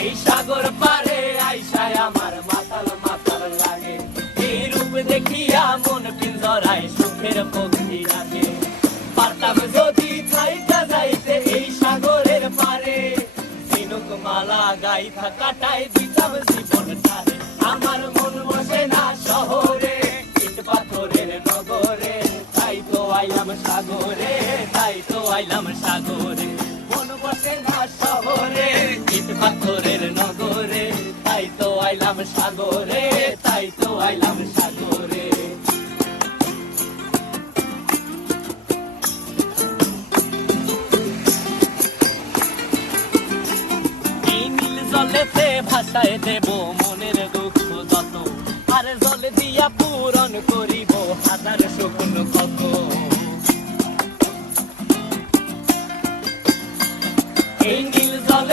এই সাগর পারে আইসায় আমার মাতাল মাতাল লাগে, এই রূপ দেখিয়া মন পিঞ্জরায় সুখের পক্ষী রাখে। পারতাম যদি থাইকা যাইতে এই সাগরের পারে, ঝিনুক মালা গাইথা কাটাই দিতাম জীবনটারে। আমার মন বসে না শহরে, ইট পাথরের নগরে, তাই তো আইলাম সাগরে, তাই তো আইলাম সাগরে। মন বসে না শহরে, ইট পাথরের নগরে, তাই তো আইলাম সাগরে, তাই তো আইলাম সাগরে। এই নীল জলেতে ভাসায় দেব মনের দুঃখ যত, আর জলে দিয়া পূরণ করিব হাজার স্বপ্ন কত। এই নীল জলে